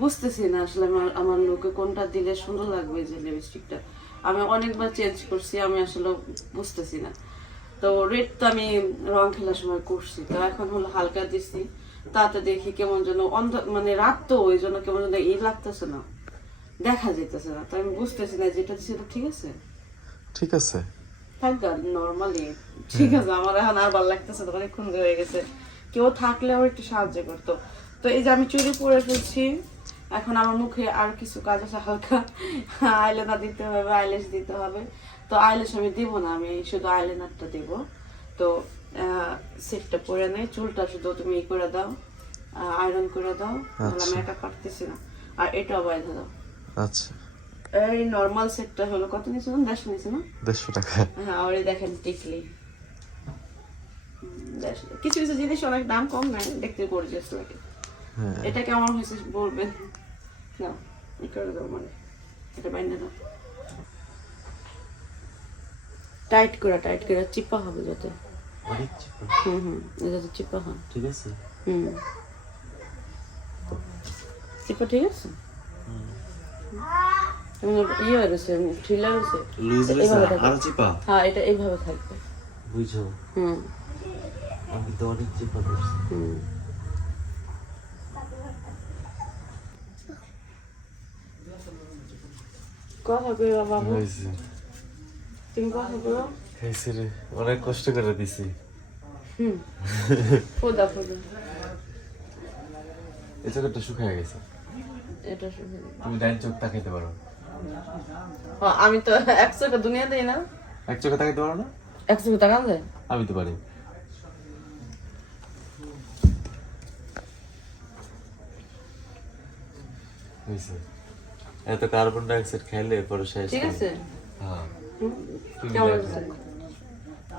বুঝতেছি না আসলে আমার আমার লোকে কোনটা দিলে সুন্দর লাগবে যে লিপস্টিকটা আমি অনেকবার চেঞ্জ করছি আমি আসলে বুঝতেছি না। তো রেড তো আমি রং খেলার সময় করছি তো এখন হলো হালকা দিচ্ছি তাতে দেখি কেমন যেন অন্ধ মানে রাত তো ওই জন্য কেমন যেন ই লাগতেছে না। দেখা যেতেছে না তো আমি বুঝতেছি না যেটা এটা ঠিক আছে? ঠিক আছে। থাকবে নর্মালি ঠিক আছে আমার এখন আর ভালো লাগতেছে তো অনেকক্ষণ হয়ে গেছে। কেউ থাকলে আমার একটু সাহায্য করতো। তো এই যে আমি চুরি পরে ফেলছি। এখন আমার মুখে আর কিছু কাজ আছে হালকা আইলেনার দিতে হবে আইলেস দিতে হবে। তো আইলেস আমি দিব না আমি শুধু আইলেনারটা দিব। তো সেটটা পরে নেই চুলটা শুধু তুমি ই করে দাও আয়রন করে দাও তাহলে আমি একা পারতেছি না। আর এটাও বাইরে দাও। আচ্ছা। এই নর্মাল সেটটা হলো কত নিয়েছিলাম? দেড়শো নিয়েছিলাম? দেড়শো টাকা। হ্যাঁ ওরে দেখেন টিকলি। কিছু কিছু জিনিস অনেক দাম কম নাই দেখতে গর্জিয়াস লাগে। এটা কেমন হয়েছে বলবেন না করে দাও মানে। এটা বাইন্দে দাও। টাইট করে টাইট করে চিপা হবে যাতে। হুম হুম যাতে চিপা হয়। ঠিক আছে। হুম। চিপা ঠিক আছে? ইয়ে ঢিলা লুজ। চিপা? হ্যাঁ এটা এইভাবে থাকবে। বুঝো। হুম। আমি তো অনেক চিপা করছি। হুম। কথা কইবা বাবু হয়েছে তুমি কথা কইবা হয়েছে রে অনেক কষ্ট করে দিছি হুম ফোদা ফোদা এই চোখটা শুকিয়ে গেছে এটা তুমি ডাইন চোখ তাকাইতে পারো হ্যাঁ, আমি তো একশো টাকা দুনিয়া দেই না এক চোখে তাকাইতে পারো না একশো টাকা দেয় আমি তো পারি হয়েছে এত কার্বন ডাইঅক্সাইড খাইলে পরে শেষ ঠিক আছে। হ্যাঁ। তুমি দেখো।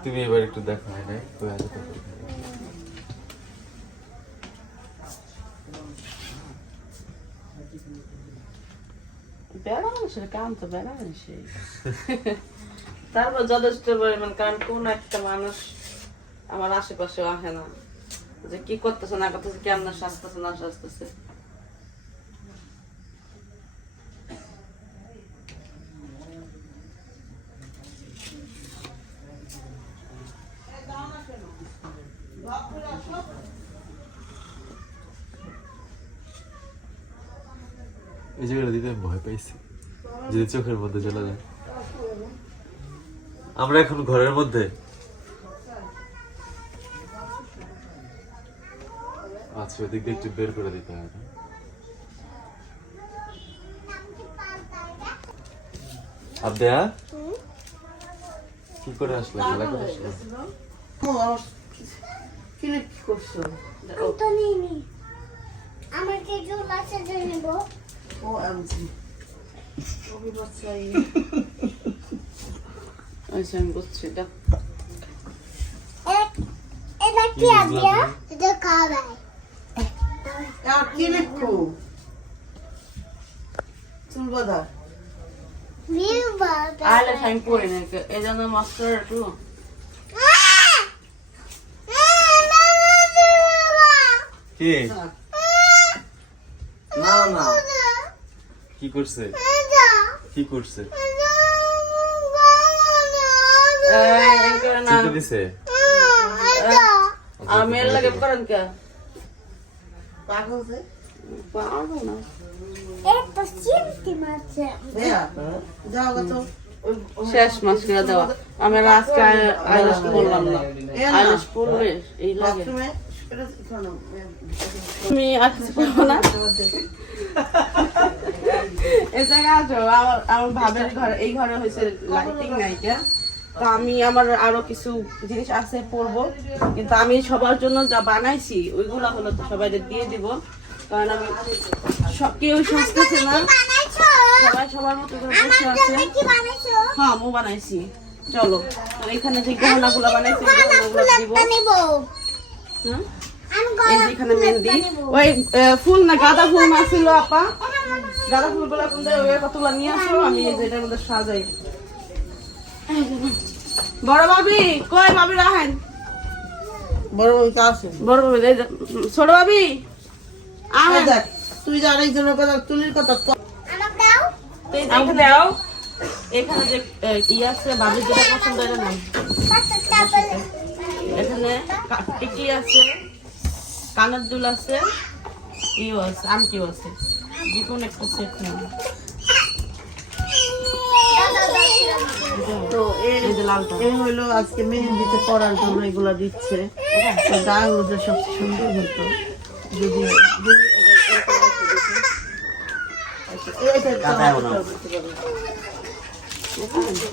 তুমি এবার একটু দেখো হয় নাই আছে তো কাম তারপর যথেষ্ট পরিমাণ কারণ কোন একটা মানুষ আমার আশেপাশে আসে না। যে কি করতেছে না করতেছে কেমন সাজতেছে না সাজতেছে। এই জায়গাটা দিতে আমি ভয় পাইছি যদি চোখের মধ্যে চলে যায়। আমরা এখন ঘরের মধ্যে। আচ্ছা ওদিক দিয়ে একটু বের করে দিতে হবে। আবদেয়া? কি করে আসলে? খেলা করে আসলে? কি কি করছ? তো নিনি আমাকে জল আছে যে নেব। ও আনছি। ওকে বাচ্চাই। আচ্ছা আমি বুঝছি এটা। এটা কি আবিয়া এটা খাবাই বিবা আলে আমি পড়ি না এই জন্য মাস্টার একটু। কি? না না। কি করছে? কি করছে? দিছে? লাগে করেন কে? পাগল শেষ মাস করে দেওয়া। আমি আর আজকে আইলেশ পড়লাম না। আইলেশ পড়লে এই লাগে। তুমি আর কিছু পড়ব না? এই জায়গায় আসো আমার আমার ভাবের ঘরে এই ঘরে হয়েছে লাইটিং নাইকা তো আমি আমার আরও কিছু জিনিস আছে পরবো। কিন্তু আমি সবার জন্য যা বানাইছি ওইগুলা হলো তো সবাই দিয়ে দিব। কারণ আমি সব কেউ সাজতেছে না সবাই সবার মতো করে বসে আছে। তুমি কি বানাইছো? হ্যাঁ মু বানাইছি। চলো তো এখানে যে গহনাগুলো বানাইছি গহনাগুলো দিব। হ্যাঁ আমি এই যে এখানে মেহেন্দি। ওই ফুল না গাঁদা ফুল না ছিল আপা। গাঁদা ফুলগুলা কোন ওই কতগুলো নিয়ে আসো আমি এই যে এটার মধ্যে সাজাই। বড় ভাবি কই ভাবি রাহেন? বড় বউটা আছে বড় ভাবি ছোট ভাবি? আহেন। দেখ তুই যে আরেকজনের কথা তুলির কথা ক- আমার দাও। তো এখানে দাও। এখানে যে ই আছে ভাবি যেটা পছন্দ পাঁচটা বলে এখানে টিকলি আছে। কানের দুল আছে ইও আছে আংটিও আছে। যে কোনো একটা সেট নাও তো এই যে লালটা। এ হলো আজকে মেহেন্দিতে পড়ার জন্য এগুলা দিচ্ছে। হলুদে সবচেয়ে সুন্দর হতো। যদি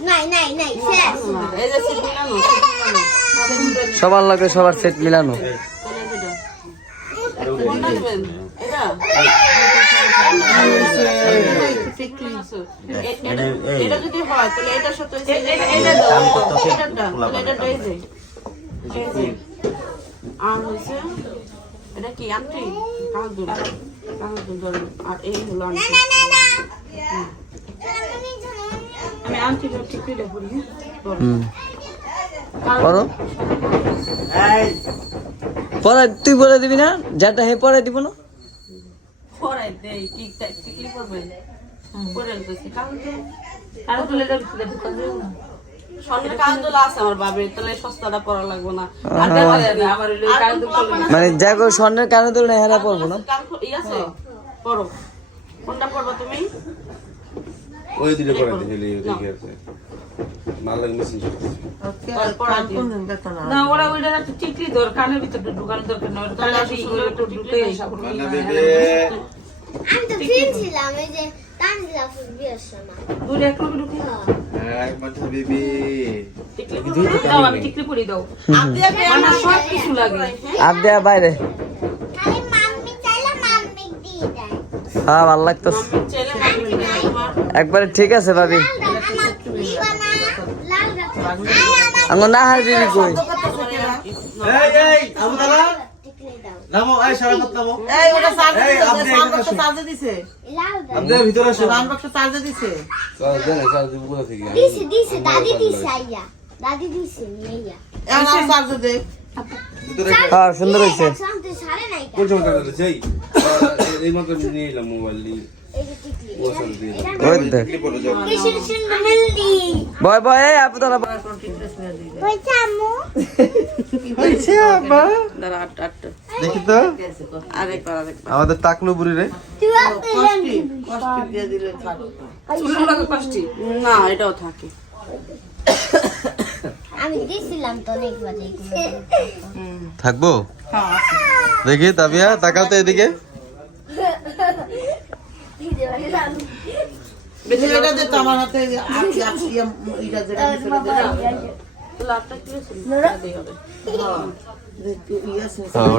নাই নাই নাই সবার লাগে সবার সেট মিলানো? এটা? যদি হয় তাহলে এটার সাথে এই। এই। আর হচ্ছে এটা কি আংটি কাগজ দুল কাগজ আর এই হলো আংটি আমি আংটিটা ঠিক করে পড়ি হ্যাঁ? পরে তুই বলে দিবি না? যাটা হে পরে দিব না? পরাই দেই কি কারণ তো কারণ তো না। পড়া মানে যা করে স্বর্ণের কানে তো না হেরা পড়ব না? কোনটা পড়বা তুমি? ওই দিলে পরে দিলে দেখে আছে? না ওরা ওইটা একটা টিকলি দর কানের ভিতরে দরকার তাহলে একটা আমি তো এই যে তানজিলা ফুল বিয়ের সময়। এক লোকে ঢুকে। বাইরে। খালি মাম্মি চাইলে মাম্মি দিয়ে দেয়। হ্যাঁ ভালো লাগতো। একবারে ঠিক আছে ভাবি লাল গাছ আমার দিবানা লাল গাছ আমার না হার বিবি কই এই এই আবু দাদা নামো এই সারা নামো। এই ওটা চার্জে দিছে, আপনি। চার্জে দিছে। ভিতরে আসুন। সাউন্ড বক্সে দিছে। চল দেন চল দিব কোথা থেকে? দিছে দিছে দাদি দিছে আইয়া। দাদি দিছে নিয়া এখন আর দে। হ্যাঁ সুন্দর হয়েছে। কোন সময় কাটা যাই এই। মাত্র নিয়ে এলাম মোবাইল নিয়ে। বয় বয় এই আপু তোরা দেখি তো। আমাদের টাকলু বুড়ি রে। না এটাও থাকে। আমি দিছিলাম তো থাকব? হ্যাঁ দেখি তাবিয়া তাকাও তো এদিকে এটা দে তো আমার হাতে আটকে আটকে এটা যেটা দিছে ওটা দে। লাভটা কি হয়েছিল দাদি হবে একটু ইয়ে আছে। হ্যাঁ ওর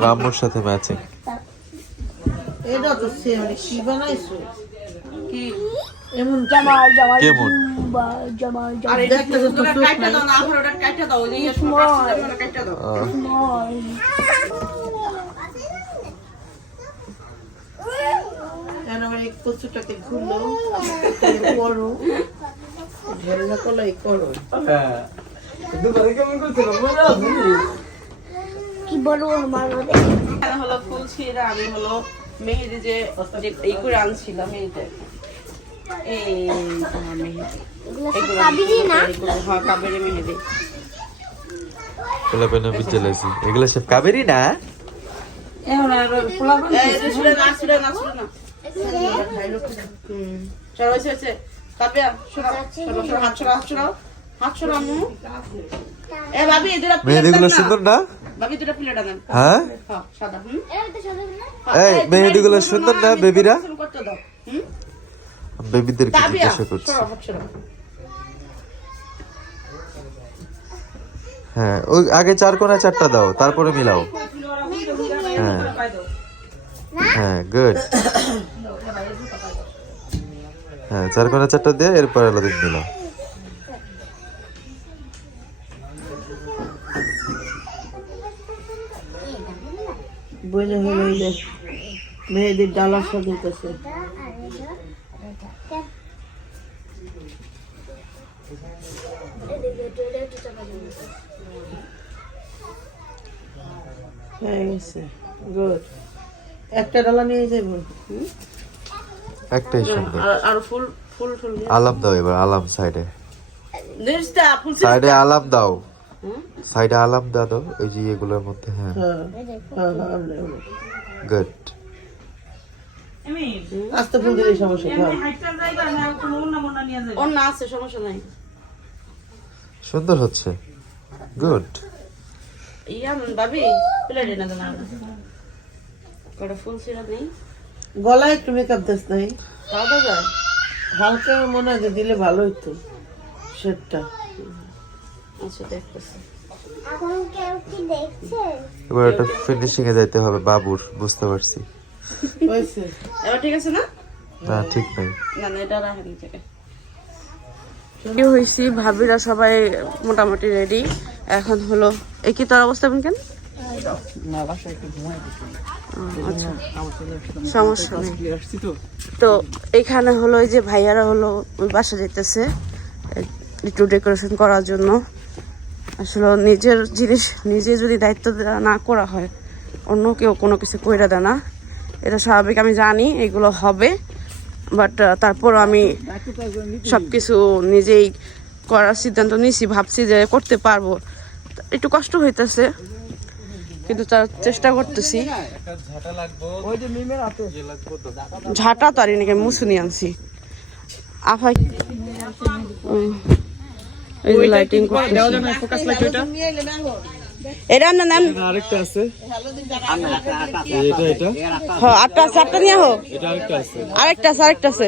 আম্মুর সাথে ম্যাচিং এটা তো সে মানে কি বানাইছো? কি? এমন কেমন? আর এটা দেখতে তো কাটটা দাও না আবার ওটা কাটটা দাও ওই যে ইয়ে সময় কাটছে ওটা কাটটা দাও কেন এই কচুটাকে খুললো করো। ঢেলনা কলাই করো। কি বড় আমার হলো ফুল ছিঁড়ে আমি হলো মেহেদি যে এই করে আনছিলাম এই মেহেদি। এগুলো কাবিরি হ্যাঁ কাবেরি মেহেদি। এগুলো সব কাবেরি না? এখন আর পোলা এই যে ছুড়ে না না না। সুন্দর না হ্যাঁ এই মেহেদিগুলো সুন্দর না বেবিরা হ্যাঁ ওই আগে চার কোনা চারটা দাও, তারপরে মিলাও। হ্যাঁ হ্যাঁ গুড হ্যাঁ চার কোনা চারটা দিয়ে এরপর আলাদিন দিল। বইলে হলো এই যে মেহেদির ডালার সাজাইতেছে হয়ে গেছে গুড। একটা ডালা নিয়ে যাব হুম? একটাই সুন্দর আর ফুল ফুল ফুল আলাম দাও এবার আলাম সাইডে। ফুল সাইডে আলাম দাও। সাইডে আলাম দাও দাও ওই যে এগুলোর মধ্যে হ্যাঁ। হ্যাঁ হ্যাঁ হ্যাঁ। গুড। আস্তে ফুল দিলে সমস্যা হ্যাঁ। ওর না আছে সমস্যা নাই। সুন্দর হচ্ছে। গুড। ইয়া ভাবি প্লেটে না দেনা কটা ফুল নেই? গলায় একটু মেকআপ দিস নাই? পাওয়া যায়। হালকা মনে হয় যে দিলে ভালো হতো সেটটা আচ্ছা দেখতেছি। এবার ওটা ফিনিশিং এ যাইতে হবে বাবুর বুঝতে পারছি। হয়েছে। এবার ঠিক আছে না? না ঠিক নাই। না না এটা রাখেন থেকে হয়েছি? ভাবিরা সবাই মোটামুটি রেডি এখন হলো এই কি তোর অবস্থা কেন আচ্ছা। সমস্যা নেই। তো এখানে হলো যে ভাইয়ারা হলো ওই বাসা যেতেছে একটু ডেকোরেশন করার জন্য। আসলে নিজের জিনিস নিজে যদি দায়িত্ব না করা হয়, অন্য কেউ কোনো কিছু কইরা দেয় না। এটা স্বাভাবিক, আমি জানি এগুলো হবে বাট তারপর আমি সব কিছু নিজেই করার সিদ্ধান্ত নিয়েছি ভাবছি যে করতে পারব। একটু কষ্ট হইতেছে। কিন্তু তার চেষ্টা করতেছি। ঝাঁটা তো আর নাকি মুসুনি আনছি। আফা এই যে লাইটিং এটা না নেন আরেকটা আছে এটা এটা হ আটটা আছে আটটা নিয়ে হো এটা আরেকটা আছে। আরেকটা আছে আরেকটা আছে।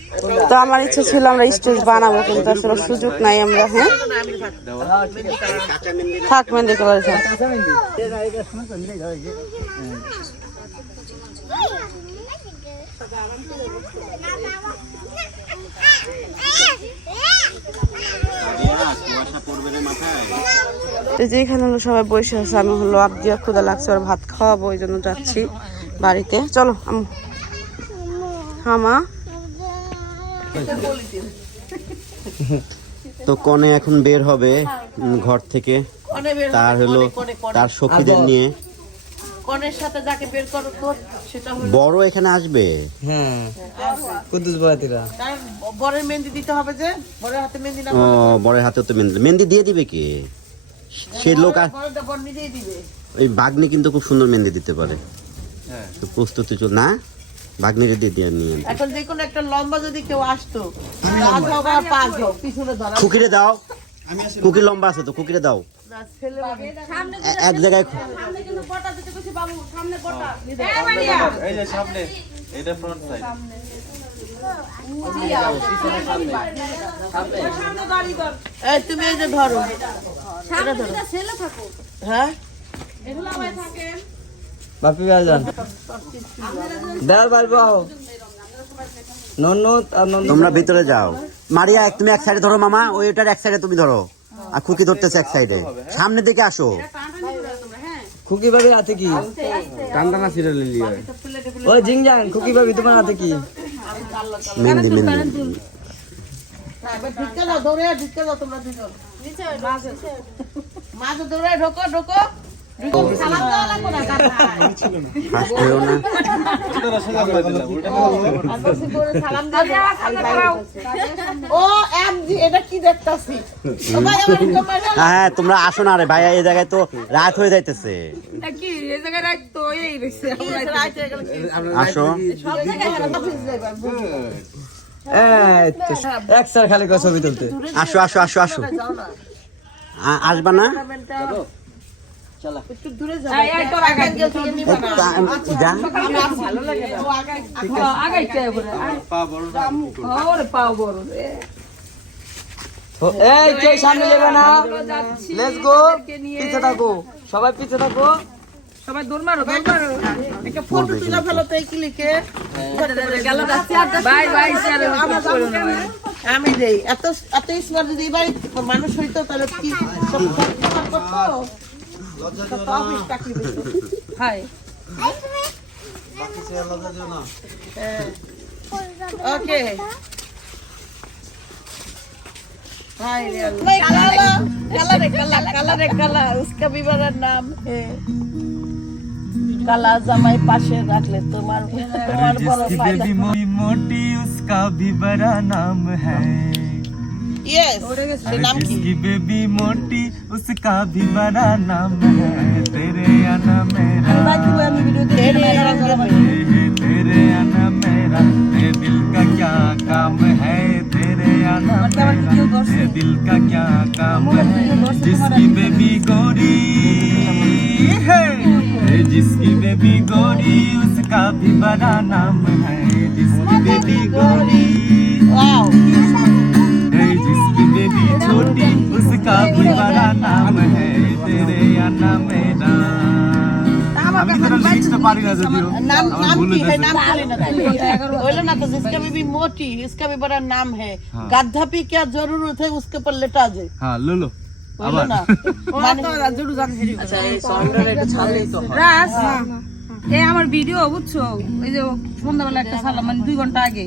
তো আমার ইচ্ছে ছিল আমরা স্টেজ বানাবো, কিন্তু আসলে সুযোগ নাই আমরা হ্যাঁ? থাক, মেহেন্দি কালার তো যেখানে হলো সবাই বসে আছে, আমি হলো আবদিয়া ক্ষুদা লাগছে আর ভাত খাওয়াবো, ওই জন্য যাচ্ছি বাড়িতে। চলো, আম্মু। হ্যাঁ মা তো কনে এখন বের হবে ঘর থেকে। তার হলো তার সখীদের নিয়ে। কনের সাথে যাকে বের করো সেটা হলো বড় এখানে আসবে। তার বরের মেহেন্দি দিতে হবে যে বরের হাতে মেহেন্দি না ও বড়ের হাতে তো মেহেন্দি মেহেন্দি দিয়ে দিবে কে? সে লোক আর বর নিজেই দিবে। ওই বাগনি কিন্তু খুব সুন্দর মেহেন্দি দিতে পারে। তো প্রস্তুতি চল না? দিয়ে নিয়ে আনবে। এখন যে কোনো একটা লম্বা যদি কেউ আসতো পাঁচ হোক আর পাঁচ হোক পিছনে ধরা। খুকিরে দাও। কুকি লম্বা আছে তো কুকিরে দাও। এক জায়গায় এই যে সামনে এটা ফ্রন্ট সাইড এই তুমি এই যে ধরো। হ্যাঁ? বাপি ভাইজান। দেওয়ার পারব নন্নত তোমরা ভিতরে যাও। মারিয়া এক তুমি এক সাইডে ধরো মামা। ওই ওটার এক সাইডে তুমি ধরো। আর খুকি ধরতেছে এক সাইডে সামনের দিকে আসো। খুকি ভাবি হাতে কি? টান্ডানা সিরিয়াল লিয়ে ওই জিংজাং খুকি ভাবি তোমার হাতে কি? মেহেন্দি মেহেন্দি। এবার ঢুকে দাও দৌড়ে ঢুকে দাও তোমরা দুজন। মাঝে দৌড়ে ঢোকো ঢোকো। হ্যাঁ তোমরা আসো না রে ভাইয়া, এই জায়গায় তো রাত হয়ে যাইতেছে। আসো। তুলতে। আসো আসো আসো আসো। আসবা না? এই, এই, তোর আগাই অ্যাঙ্গেল থেকে নিবা না। তা- যা আগাইতে হবে ওরে পাও বড় রে। ও- এই কে সামনে যাবে না। লেটস গো পিছে থাকো। সবাই পিছে থাকো। সবাই দৌড় মারো দৌড় মারো। একটা ফটো তুলে ফেলো তো এই ক্লিকে বাই বাই স্যার আমি দেই। এত এত স্মার্ট যদি এবার মানুষ হইতো তাহলে কি সব সব করতো? কত অফিস চাকরি পেতো। হাই ओके हाय काला काला रे काला काला रे काला उसका भी बड़ा नाम है काला जमाई पाशे रख ले तुम्हार तुम्हार बड़ा जिसकी फायदा बेबी मोटी मोटी उसका भी बड़ा नाम है यस अरे नाम की जिसकी बेबी मोटी उसका भी बड़ा नाम है तेरे आना मेरा। तेरे आना मेरा। तेरे दिल का क्या काम है तेरे आना मेरा। तेरे दिल का क्या काम है जिसकी बेबी गोरी है। जिसकी बेबी गोरी उसका भी बड़ा नाम है। পারি না যদিও नाम আমার नाम ভুলে की है যাচ্ছে। नाम बोले ना बोले ना तो जिसका भी मोटी इसका भी बड़ा नाम है गद्दा पे क्या जरूरत है उसके ऊपर लेटा जाए হ্যাঁ লুলো बोलो ना माने আচ্ছা এই সঙ্গটা একটু ছাড়লেই তো রাস এই আমার ভিডিও বুঝছো এই যে সন্ধ্যাবেলা একটা ছাড়লাম মানে দুই ঘন্টা আগে